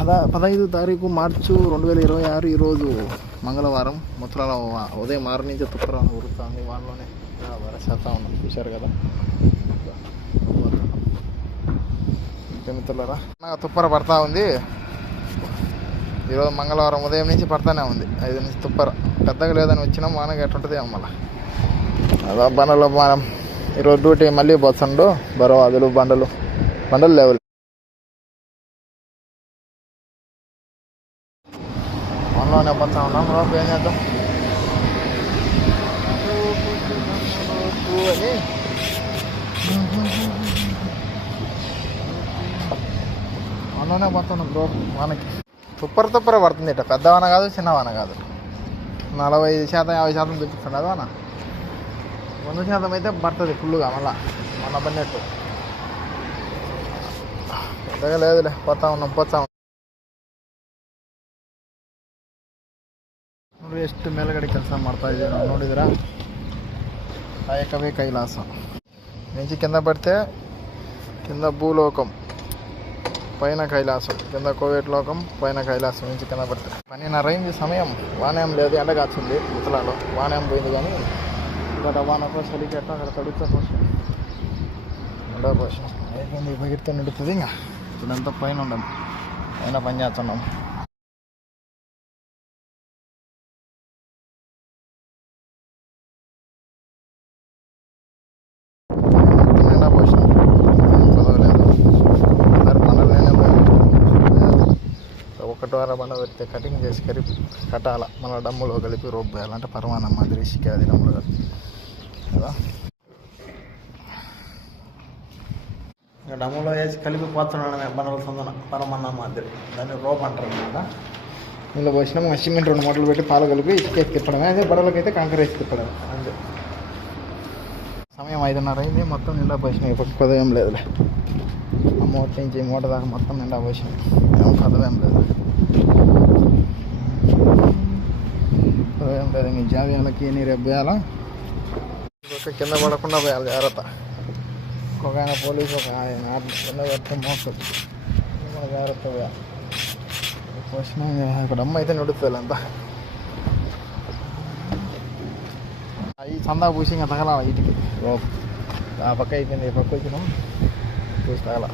15 తారీఖు మార్చి 2026 ఈరోజు మంగళవారం. ముత్రాల ఉదయం 6 నుంచి తుప్పరం ఉరుకుతుంది. వాళ్ళలోనే వరసేస్తా ఉన్నాం, చూశారు కదా. ఇంకా మిత్రులారా, తుప్పర పడతా ఉంది. ఈరోజు మంగళవారం ఉదయం నుంచి పడతానే ఉంది. 5 నుంచి తుప్పర పెద్దగా లేదని వచ్చినాం. వానగా ఎట్టుంటుంది మళ్ళీ అదో బండలు. మనం ఈరోజు డ్యూటీ మళ్ళీ పోతుండు. బరవాదులు బండలు లేవు. మనలోనే పోతా ఉన్నాం. లోపు ఏం చేద్దాం అని మనలోనే పోతున్నాం. రోడ్డు వానకి తుప్పర పడుతుంది. ఇట్లా పెద్ద వాన కాదు, చిన్న వాన కాదు. 40% 50% చూపిస్తుంది అది వాన. 100% అయితే పడుతుంది ఫుల్గా. మళ్ళా మన పడినట్టు పెద్దగా లేదులే. పోతా ఉన్నాం. ಎಷ್ಟು ಮೇಲ್ಗಡೆ ಕೆಲಸ ಮಾಡ್ತಾ ಇದ್ದೀವಿ ನಾವು, ನೋಡಿದ್ರಾ. ಕಾಯಕವೇ ಕೈಲಾಸ. నుంచి కింద పడితే కింద భూలోకం, పైన కైలాసం. కింద కోవేట్ లోకం, పైన కైలాసం. నుంచి కింద పడితే 12:30 సమయం. వానేం లేదు, ఎండ కాచింది ముసలాలో. వానేం పోయింది కానీ ఇక్కడ వానతో చలికి ఎట్లా అక్కడ తడుగుతా పోషం ఎండ పోషం అయిపోయింది. బగిరితో నిడుతుంది. ఇంకా ఇప్పుడంతా పైన ఉండదు, పైన పని చేస్తున్నాం. ఒకటోర బండ పెడితే కటింగ్ చేసి కట్టాల. మన డమ్ములో కలిపి రోప్ వేయాలంటే పరమానం మాదిరి అది డమ్ములు కదా. ఇంకా డమ్ములో వేసి కలిపి పోతున్నాడు బండల సందన పరమాన్నం మాదిరి. దాన్ని రోప్ అంటారు అనమాట. ఇందులో పోసినాము సిమెంట్ 2 మూటలు పెట్టి పాలు కలిపి ఇసుకేసి తిప్పడమే. అదే బడలకైతే కాంకర వేసి తిప్పడమే. అంతే. సమయం 5:30 అయింది. మొత్తం నిండా పోసినాయి. ఇప్పుడు కొదవేం లేదులే. ఆ మూట నుంచి ఈ మూట దాకా మొత్తం నిండా పోసినాయి. ఏమో కొదవేం లేదు. ఏం లేదు. ఇంక జావ్యాలకి నీరు ఎబ్బేయాలా. ఒక కింద పడకుండా పోయాలి, జాగ్రత్త. ఒక ఆయన పోలీసు, ఒక ఆయన కింద పెడితే మోస్తుంది. మన జాగ్రత్త పోయాలి. పోసిన ఇక్కడ అమ్మ అయితే నడుస్తుంది అంతా. ఈ చందా పూసి ఇంకా తగల ఇటుకి. ఆ పక్క అయిపోయింది. ఈ పక్క వచ్చినాం, చూసి తగల.